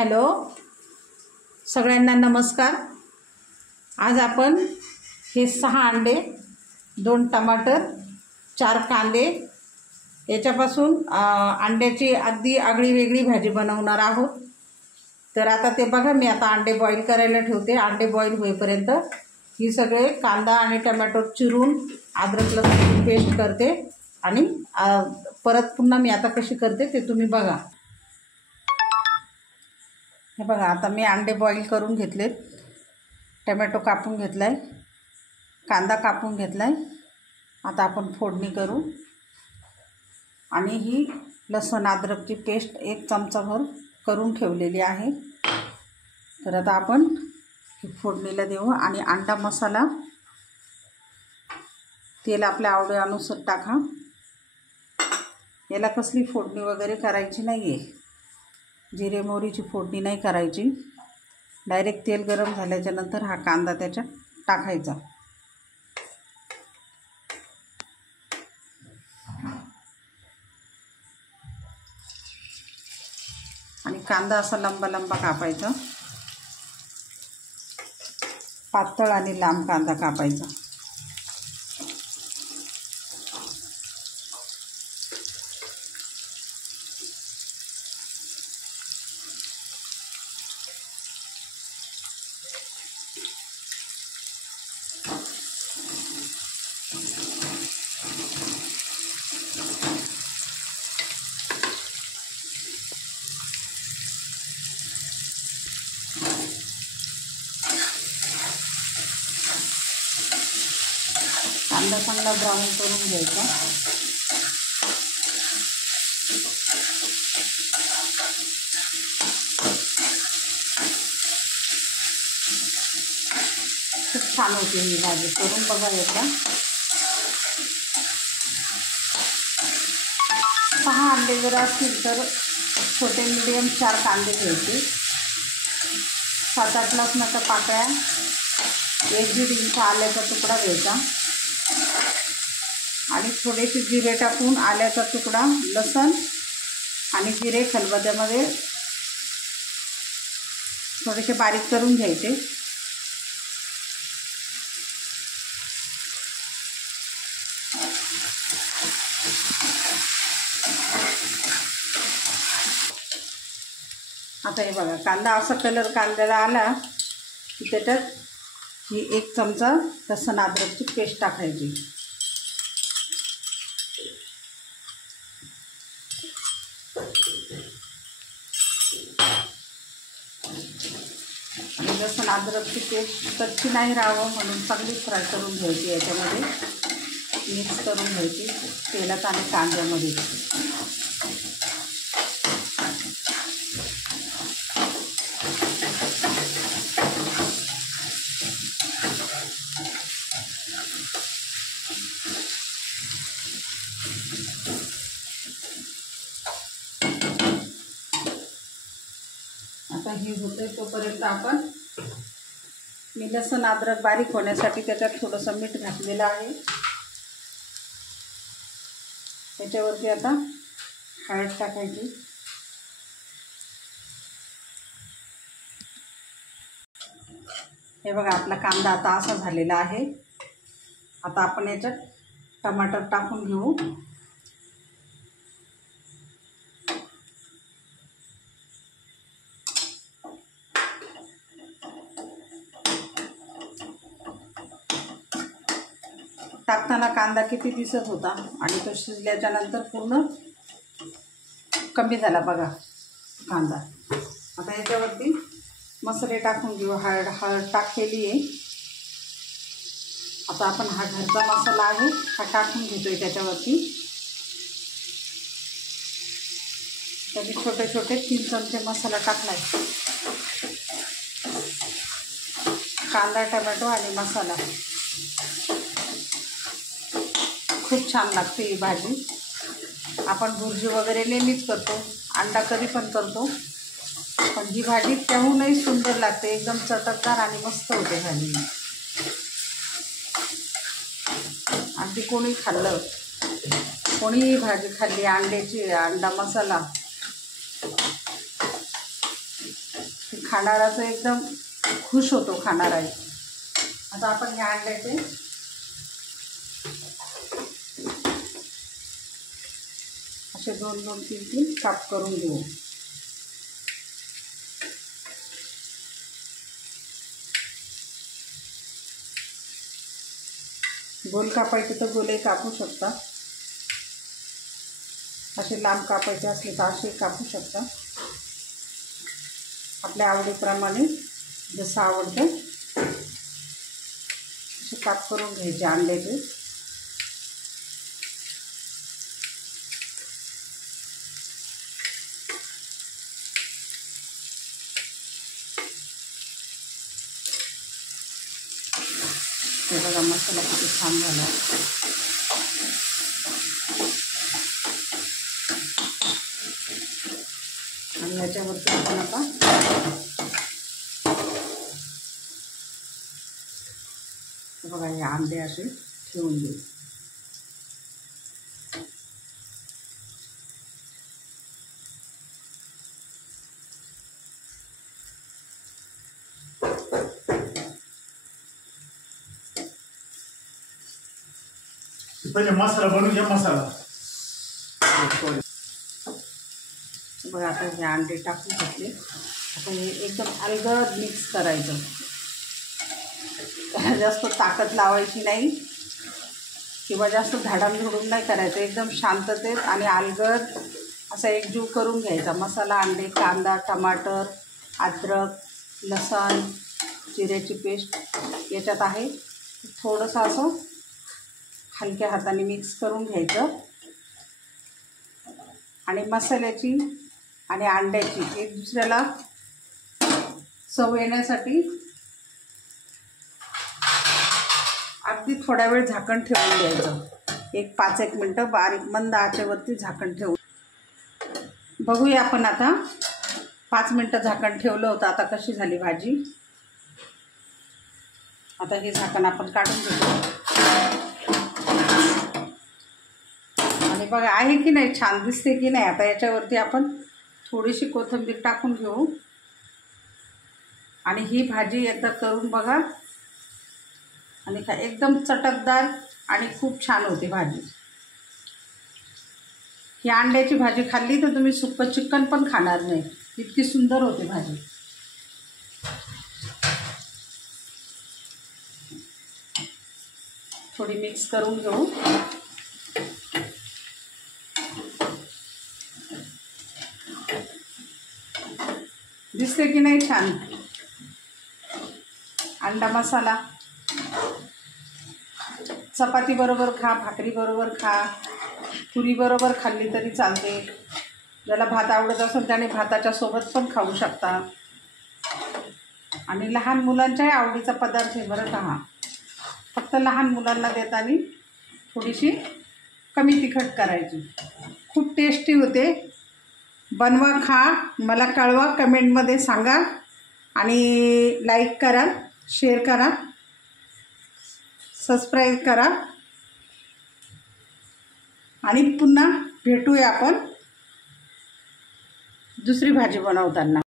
Hello, सगळ्यांना नमस्कार। आज आपण हे 6 अंडे, 2 टमाटर, 4 कांदे याच्यापासून अंड्याची अगदी आगळी वेगळी भाजी बनवणार आहोत। तर आता ते बघा, मी आता अंडे बॉईल करायला ठेवते। अंडे बॉईल होईपर्यंत ही सगळे कांदा आणि टोमॅटो चिरून अद्रक लसूण पेस्ट करते आणि परत पुन्हा मी आता कशी करते ते तुम्ही बघा। हे बघा, आता मी अंडे बॉईल करून घेतलेत, टोमॅटो कापून घेतलाय, कांदा कापून घातलाय। आता आपण फोडणी करू आणि ही लसूण अद्रकची पेस्ट 1 चमचाभर करून ठेवलेली आहे। तर आता आपण फोडणीला देऊ आणि अंडा मसाला तेल आपल्या आवडीनुसार टाका। याला कसली फोडणी वगैरे करायची नाही आहे, जिरे मोहरीची फोडणी नाही करायची। डायरेक्ट तेल गरम झाल्याच्या नंतर हा कांदा त्याच्यात टाकायचा आणि कांदा असा लंबा लंबा कापायचा, पातळ आणि लांब कांदा कापायचा। कांदा चांगला ब्राऊन करून घ्यायचा। खूप छान होते ही भाजी, करून बघा एकदा। 6 अंडे जर असतील तर छोटे मीडियम 4 कांदे घ्यायचे, 7-8 लसणाच्या पाकळ्या, 1-1.5 इंच आल्याचा तुकडा घ्यायचा आणि थोडेसे जिरे टाकून आल्याचा तुकडा, लसण आणि जिरे खलबत्त्यामध्ये थोडेसे बारीक करून घ्यायचे। आता हे बघा, कांदा असा कलर कांद्याला आला की त्याच्यात ही 1 चमचा लसूण अद्रकची पेस्ट टाकायची। आणि लसूण अद्रकची पेस्ट कच्ची नाही राहावं म्हणून चांगली फ्राय करून घ्यायची, याच्यामध्ये मिक्स करून घ्यायची तेलात आणि कांद्यामध्ये। आता ही होते तोपर्यंत आपण मी लसूण अद्रक बारीक होण्यासाठी त्याच्यात थोडंसं मीठ घातलेलं आहे। त्याच्यावरती आता हळद टाकायची, हे बघा आपला कांदा आता असा झालेला आहे। आता आपण याच्यात टमाटर टाकून घेऊ। टाकताना कांदा किती दिसत होता आणि तो शिजल्याच्या नंतर पूर्ण कमी झाला बघा कांदा। आता याच्यावरती मसाले टाकून घेऊ। हळद टाकलेली आहे। आता आपण हा घरचा मसाला आहे हा टाकून घेतोय त्याच्यावरती। त्याचे छोटे छोटे 3 चमचे मसाला टाकलाय, कांदा टोमॅटो आणि मसाला। खूप छान लागते ही भाजी। आपण भुर्जी वगैरे नेहमीच करतो, अंडा करी पण करतो, पण ही भाजी त्याहूनही सुंदर लागते, एकदम चटकदार आणि मस्त होते भाजी। अगदी कोणी खाल्लं, कोणीही भाजी खाल्ली अंड्याची, अंडा मसाला खाणाराचं एकदम खुश होतो खाणारा आहे. आता आपण ह्या अंड्याचे असे 2-2, 3-3 काप करून घेऊ. गोल कापायचे तर गोलही कापू शकता, असे लांब कापायचे असले तर असे कापू शकता, आपल्या आवडीप्रमाणे जसं आवडतं असे काप करून घ्यायचे अंड्याचे. हे बघा मसाला किती छान झाला. आणि याच्यावरती आपण आता बघा हे अंडे असे ठेवून देऊ. पहिले मसाला बनवून घ्या. मसाला बघा आता हे अंडे टाकून घेतले. आता हे एकदम अलगद मिक्स करायचं, जास्त ताकद लावायची नाही किंवा जास्त झाडामझुडून नाही करायचं. एकदम शांततेत आणि अलगद असा एकजीव करून घ्यायचा. मसाला, अंडे, कांदा, टमाटर, अद्रक, लसूण, जिऱ्याची पेस्ट याच्यात आहे. थोडंसं असं हलक्या हाताने मिक्स करून घ्यायचं आणि मसाल्याची आणि अंड्याची एक दुसऱ्याला चव येण्यासाठी अगदी थोडा वेळ झाकण ठेवून द्यायचं. 5-1 मिनटं बारीक मंद आचेवरती झाकण ठेवून बघूया आपण. आता 5 मिनटं झाकण ठेवलं होतं. आता कशी झाली भाजी. आता हे झाकण आपण काढून घेतो आणि बघा आहे की नाही, छान दिसते की नाही. आता याच्यावरती आपण थोडीशी कोथिंबीर टाकून घेऊ आणि ही भाजी एकदा करून बघा आणि एकदम चटकदार आणि खूप छान होते भाजी. ही अंड्याची भाजी खाल्ली तर तुम्ही सुक्कं चिकन पण खाणार नाही, इतकी सुंदर होते भाजी. थोडी मिक्स करून घेऊ. दिसते की नाही छान. अंडा मसाला चपाती बरोबर खा, भाकरी बरोबर खा, पुरी बरोबर खाल्ली तरी चालते. ज्याला भात आवडत असेल त्याने भाताच्या सोबत पण खाऊ शकता. आणि लहान मुलांच्याही आवडीचा पदार्थ आहे बरं का हा. फक्त लहान मुलांना देताना थोडीशी कमी तिखट करायची. खूप टेस्टी होते. बनवा, खा, मला कळवा, कमेंटमध्ये सांगा आणि लाईक करा, शेअर करा, सबस्क्राईब करा आणि पुन्हा भेटूया आपण दुसरी भाजी बनवताना.